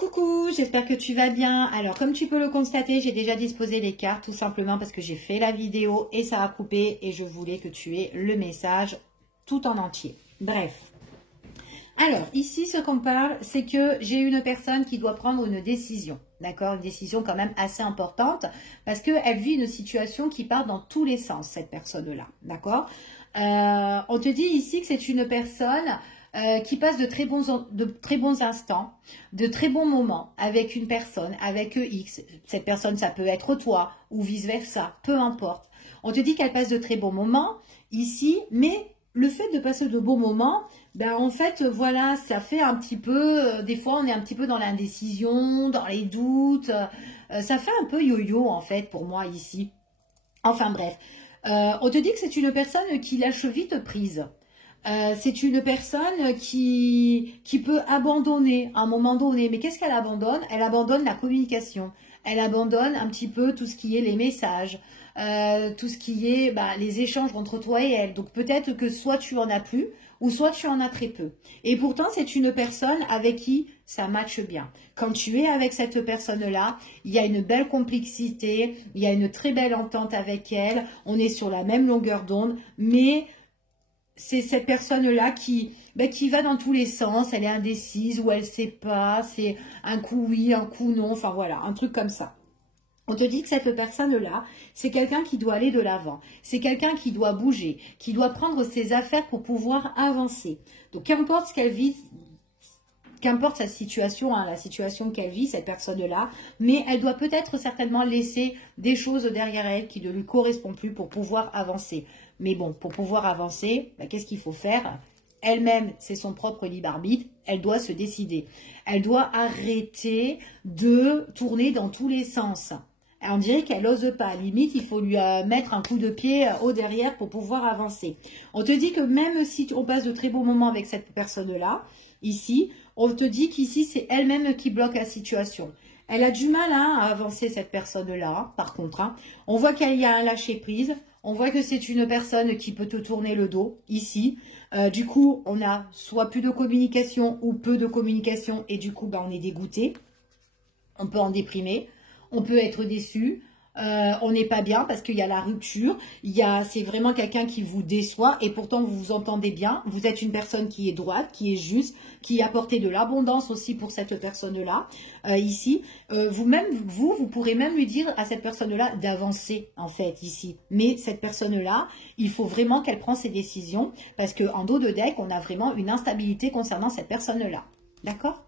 Coucou, j'espère que tu vas bien. Alors, comme tu peux le constater, j'ai déjà disposé les cartes tout simplement parce que j'ai fait la vidéo et ça a coupé et je voulais que tu aies le message tout en entier. Bref. Alors, ici, ce qu'on parle, c'est que j'ai une personne qui doit prendre une décision. D'accord? Une décision quand même assez importante parce qu'elle vit une situation qui part dans tous les sens, cette personne-là. D'accord? On te dit ici que c'est une personne qui passe de très bons instants, de très bons moments avec une personne, avec X. Cette personne, ça peut être toi ou vice-versa, peu importe. On te dit qu'elle passe de très bons moments ici, mais le fait de passer de bons moments, ben en fait, voilà, ça fait un petit peu, des fois on est un petit peu dans l'indécision, dans les doutes, ça fait un peu yo-yo en fait pour moi ici. Enfin bref, on te dit que c'est une personne qui lâche vite prise. C'est une personne qui peut abandonner à un moment donné. Mais qu'est-ce qu'elle abandonne? Elle abandonne la communication. Elle abandonne un petit peu tout ce qui est les messages, tout ce qui est les échanges entre toi et elle. Donc peut-être que soit tu en as plus, ou soit tu en as très peu. Et pourtant, c'est une personne avec qui ça matche bien. Quand tu es avec cette personne-là, il y a une belle complexité, il y a une très belle entente avec elle, on est sur la même longueur d'onde, mais c'est cette personne-là qui va dans tous les sens, elle est indécise ou elle ne sait pas, c'est un coup oui, un coup non, enfin voilà, un truc comme ça. On te dit que cette personne-là, c'est quelqu'un qui doit aller de l'avant, c'est quelqu'un qui doit bouger, qui doit prendre ses affaires pour pouvoir avancer. Donc qu'importe ce qu'elle vit, qu'importe sa situation, la situation qu'elle vit, cette personne-là, mais elle doit peut-être certainement laisser des choses derrière elle qui ne lui correspondent plus pour pouvoir avancer. Mais bon, pour pouvoir avancer, qu'est-ce qu'il faut faire? Elle-même, c'est son propre libre arbitre, elle doit se décider. Elle doit arrêter de tourner dans tous les sens. On dirait qu'elle n'ose pas. À la limite, il faut lui mettre un coup de pied au derrière pour pouvoir avancer. On te dit que même si on passe de très beaux moments avec cette personne-là, ici, on te dit qu'ici, c'est elle-même qui bloque la situation. Elle a du mal à avancer, cette personne-là, par contre. On voit qu'il y a un lâcher-prise. On voit que c'est une personne qui peut te tourner le dos, ici. Du coup, on a soit plus de communication ou peu de communication. Et du coup, on est dégoûté. On peut en déprimer. On peut être déçu. On n'est pas bien parce qu'il y a la rupture. C'est vraiment quelqu'un qui vous déçoit et pourtant vous vous entendez bien. Vous êtes une personne qui est droite, qui est juste, qui apporte de l'abondance aussi pour cette personne-là. Ici, vous pourrez même lui dire à cette personne-là d'avancer en fait ici. Mais cette personne-là, il faut vraiment qu'elle prenne ses décisions parce qu'en dos de deck, on a vraiment une instabilité concernant cette personne-là. D'accord ?